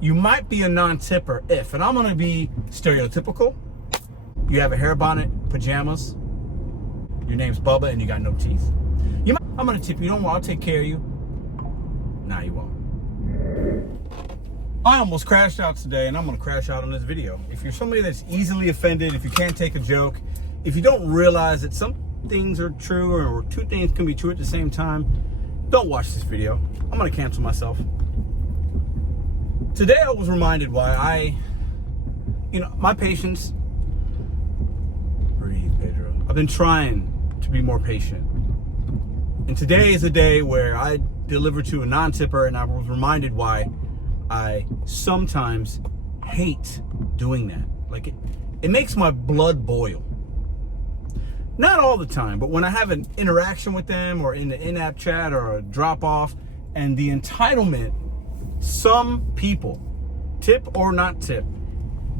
you might be a non-tipper if, and I'm gonna be stereotypical, you have a hair bonnet, pajamas, your name's Bubba, and you got no teeth. I'm gonna tip you. Don't worry, I'll take care of you. Nah, you won't. I almost crashed out today, and I'm gonna crash out on this video. If you're somebody that's easily offended, if you can't take a joke, if you don't realize that some things are true or two things can be true at the same time, don't watch this video. I'm gonna cancel myself. Today I was reminded why my patience, breathe, Pedro. I've been trying to be more patient. And today is a day where I delivered to a non-tipper, and I was reminded why I sometimes hate doing that. Like it makes my blood boil. Not all the time, but when I have an interaction with them or in the in-app chat or a drop off, and the entitlement some people, tip or not tip,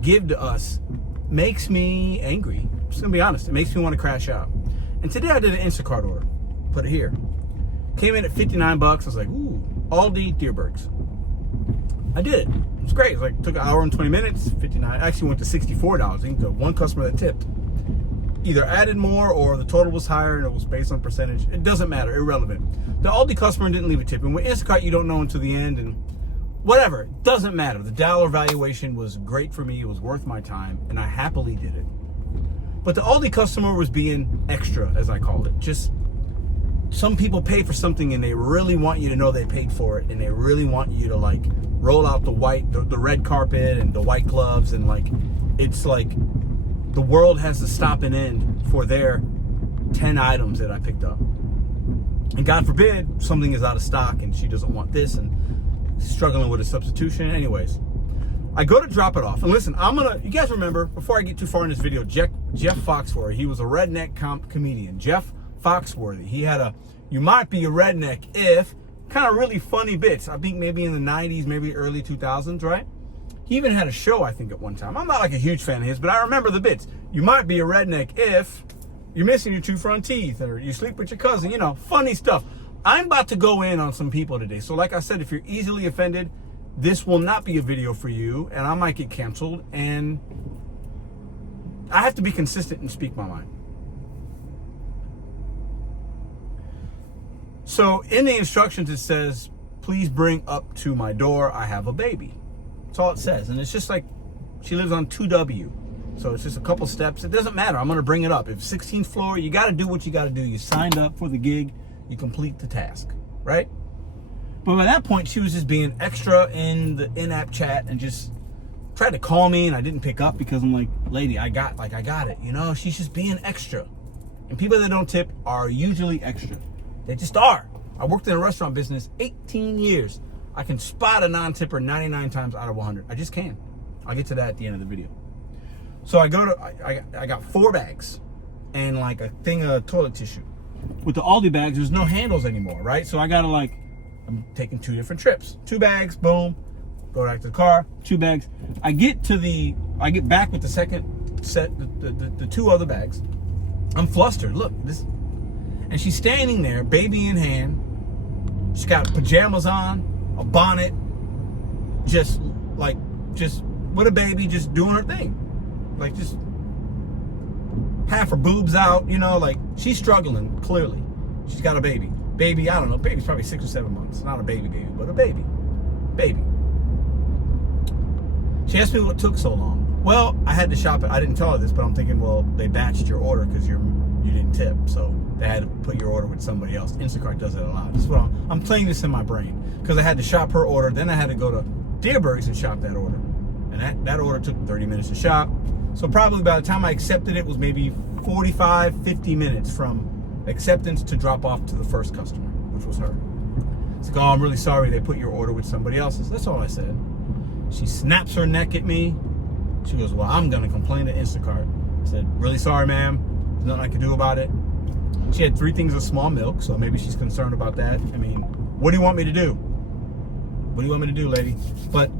give to us makes me angry. I'm just gonna be honest. It makes me want to crash out. And today I did an Instacart order. Put it here. Came in at 59 bucks. I was like, ooh, Aldi Deerbergs. I did it. It was great. It was like, took an hour and 20 minutes, 59. I actually went to $64. I think the one customer that tipped either added more or the total was higher and it was based on percentage. It doesn't matter, irrelevant. The Aldi customer didn't leave a tip. And with Instacart, you don't know until the end, and whatever, it doesn't matter. The dollar valuation was great for me. It was worth my time, and I happily did it. But the Aldi customer was being extra, as I call it. Just some people pay for something and they really want you to know they paid for it, and they really want you to like roll out the red carpet and the white gloves, and like it's like the world has to stop and end for their 10 items that I picked up. And God forbid something is out of stock and she doesn't want this and struggling with a substitution. Anyways, I go to drop it off. And listen, you guys remember, before I get too far in this video, Jeff Foxworthy, he was a redneck comedian. Jeff Foxworthy. He had you might be a redneck if, kind of really funny bits. I think maybe in the 90s, maybe early 2000s, right? He even had a show, I think, at one time. I'm not like a huge fan of his, but I remember the bits. You might be a redneck if you're missing your 2 front teeth, or you sleep with your cousin, funny stuff. I'm about to go in on some people today. So like I said, if you're easily offended, this will not be a video for you, and I might get canceled, and I have to be consistent and speak my mind. So in the instructions, it says, please bring up to my door, I have a baby. That's all it says. And it's just like, she lives on 2W. So it's just a couple steps. It doesn't matter. I'm going to bring it up. If 16th floor, you got to do what you got to do. You signed up for the gig. You complete the task, right? But by that point, she was just being extra in the in-app chat and just tried to call me, and I didn't pick up because I'm like, lady, I got it. She's just being extra. And people that don't tip are usually extra. They just are. I worked in a restaurant business 18 years. I can spot a non-tipper 99 times out of 100. I just can. I'll get to that at the end of the video. So I got 4 bags and like a thing of toilet tissue. With the Aldi bags, there's no handles anymore, right? So I gotta I'm taking 2 different trips. 2 bags, boom, go back to the car, 2 bags. I get back with the second set, the 2 other bags. I'm flustered, look, and she's standing there, baby in hand. She's got pajamas on, a bonnet, just with a baby, just doing her thing. Like just half her boobs out, like she's struggling, clearly. She's got a baby. Baby, I don't know, baby's probably 6 or 7 months. Not a baby, but a baby. Baby. She asked me what took so long. Well, I had to shop it. I didn't tell her this, but I'm thinking, well, they batched your order because you didn't tip, so they had to put your order with somebody else. Instacart does it a lot. This is what I'm playing this in my brain, because I had to shop her order, then I had to go to Deerbergs and shop that order. And that order took 30 minutes to shop. So probably by the time I accepted it was maybe 45, 50 minutes from acceptance to drop off to the first customer, which was her. It's like, oh, I'm really sorry they put your order with somebody else's. That's all I said. She snaps her neck at me. She goes, well, I'm gonna complain to Instacart. I said, really sorry, ma'am. There's nothing I can do about it. She had 3 things of small milk, so maybe she's concerned about that. I mean, what do you want me to do? What do you want me to do, lady? But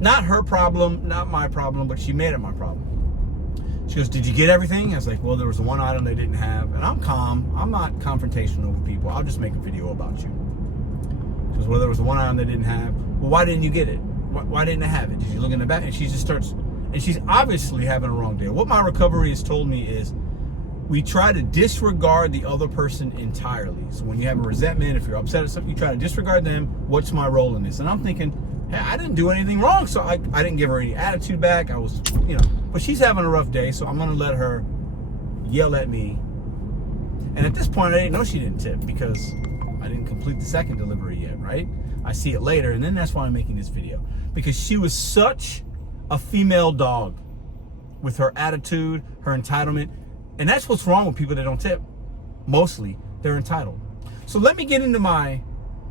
not her problem, not my problem, but she made it my problem. She goes, did you get everything? I was like, well, there was 1 item they didn't have. And I'm calm. I'm not confrontational with people. I'll just make a video about you. She goes, well, there was 1 item they didn't have. Well, why didn't you get it? why didn't I have it? Did you look in the back? And she just starts, and she's obviously having a wrong day. What my recovery has told me is we try to disregard the other person entirely. So when you have a resentment, if you're upset at something, you try to disregard them. What's my role in this? And I'm thinking, hey, I didn't do anything wrong, so I didn't give her any attitude back. I was, but she's having a rough day, so I'm gonna let her yell at me. And at this point, I didn't know she didn't tip because I didn't complete the second delivery yet, right? I see it later, and then that's why I'm making this video. Because she was such a female dog with her attitude, her entitlement. And that's what's wrong with people that don't tip. Mostly, they're entitled. So let me get into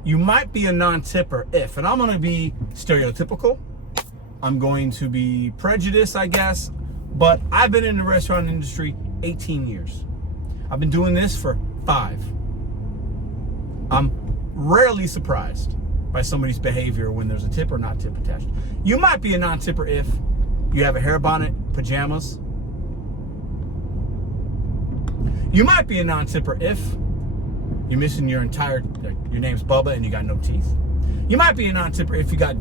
you might be a non-tipper if, and I'm gonna be stereotypical. I'm going to be prejudiced, I guess, but I've been in the restaurant industry 18 years. I've been doing this for 5. I'm rarely surprised by somebody's behavior when there's a tip or not tip attached. You might be a non-tipper if you have a hair bonnet, pajamas. You might be a non-tipper if you're missing your name's Bubba and you got no teeth. You might be a non-tipper if you got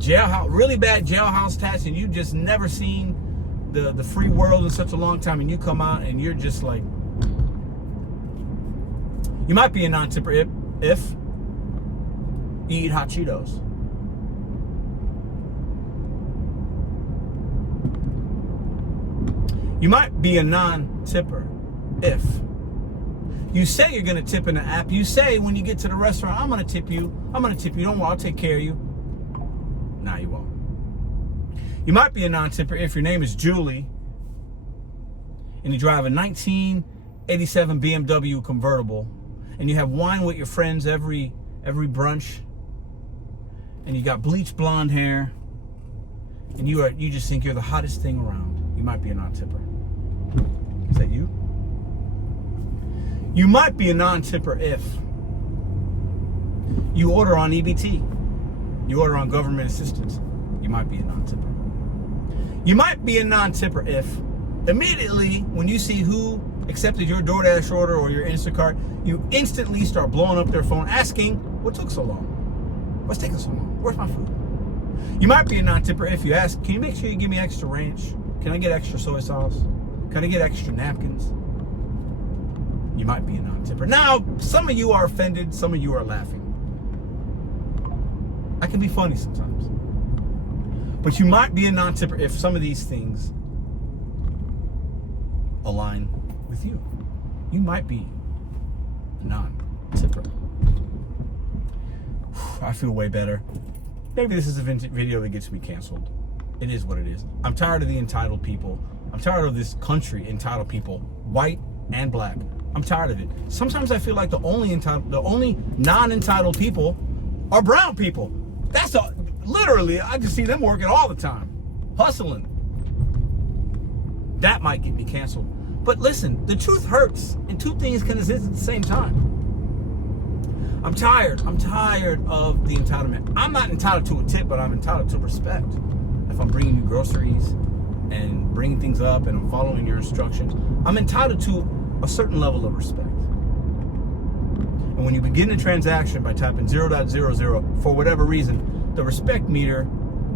really bad jailhouse tats and you just never seen the free world in such a long time, and you come out and you're just like. You might be a non-tipper if you eat hot Cheetos. You might be a non-tipper if you say you're going to tip in the app. You say when you get to the restaurant, I'm going to tip you. Don't worry, I'll take care of you. Nah, you won't. You might be a non-tipper if your name is Julie and you drive a 1987 BMW convertible and you have wine with your friends every brunch and you got bleached blonde hair and you just think you're the hottest thing around. You might be a non-tipper. Is that you? You might be a non-tipper if you order on EBT. You order on government assistance. You might be a non-tipper. You might be a non-tipper if immediately when you see who accepted your DoorDash order or your Instacart, you instantly start blowing up their phone asking, what took so long? What's taking so long? Where's my food? You might be a non-tipper if you ask, can you make sure you give me extra ranch? Can I get extra soy sauce? Can I get extra napkins? You might be a non-tipper. Now, some of you are offended, some of you are laughing. I can be funny sometimes. But you might be a non-tipper if some of these things align with you. You might be a non-tipper. I feel way better. Maybe this is a video that gets me canceled. It is what it is. I'm tired of the entitled people. I'm tired of this country entitled people, white and black. I'm tired of it. Sometimes I feel like the only non-entitled people are brown people. Literally, I just see them working all the time, hustling. That might get me canceled. But listen, the truth hurts, and two things can exist at the same time. I'm tired of the entitlement. I'm not entitled to a tip, but I'm entitled to respect. If I'm bringing you groceries and bringing things up and I'm following your instructions, I'm entitled to a certain level of respect. And when you begin a transaction by typing 0.00, for whatever reason, the respect meter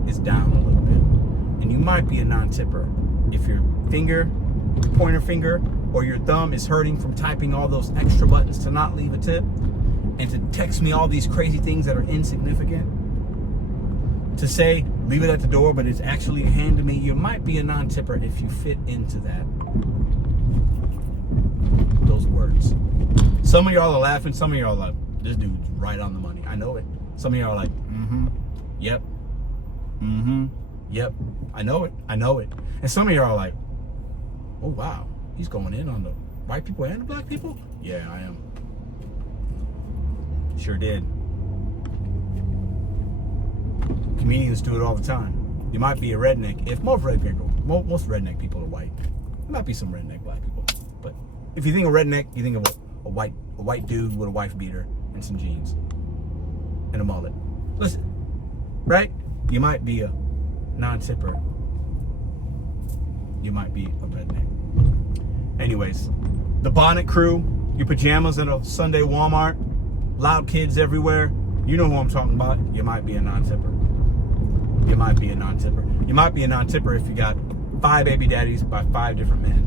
is down a little bit. And you might be a non-tipper if your pointer finger, or your thumb is hurting from typing all those extra buttons to not leave a tip, and to text me all these crazy things that are insignificant, to say, leave it at the door, but it's actually a hand to me. You might be a non-tipper if you fit into those words. Some of y'all are laughing. Some of y'all are like, this dude's right on the money. I know it. Some of y'all are like, yep, yep, I know it. And some of y'all are like, oh wow, he's going in on the white people and the black people? Yeah, I am. Sure did. Comedians do it all the time. You might be a redneck if most redneck people are white. There might be some redneck black people, but if you think of redneck, you think of a white dude with a wife beater and some jeans and a mullet. Listen, right? You might be a non-tipper. You might be a redneck. Anyways, the bonnet crew, your pajamas at a Sunday Walmart, loud kids everywhere. You know who I'm talking about. You might be a non-tipper. you might be a non-tipper. You might be a non-tipper if you got 5 baby daddies by 5 different men.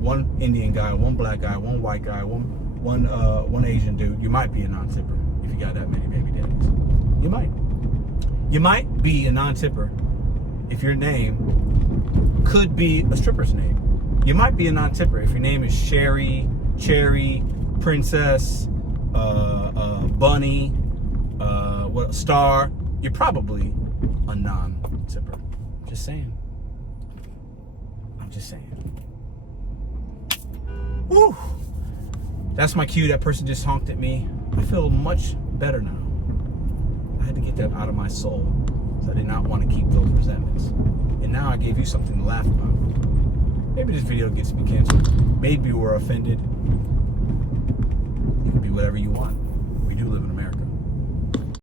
1 Indian guy, 1 black guy, 1 white guy, one Asian dude. You might be a non-tipper if you got that many baby daddies. You might. You might be a non-tipper if your name could be a stripper's name. You might be a non-tipper if your name is Sherry, Cherry, Princess, Bunny, Star. You're probably a non-tipper. Just saying. I'm just saying. Woo! That's my cue. That person just honked at me. I feel much better now. I had to get that out of my soul. So I did not want to keep those resentments. And now I gave you something to laugh about. Maybe this video gets me canceled. Maybe you were offended. You can be whatever you want.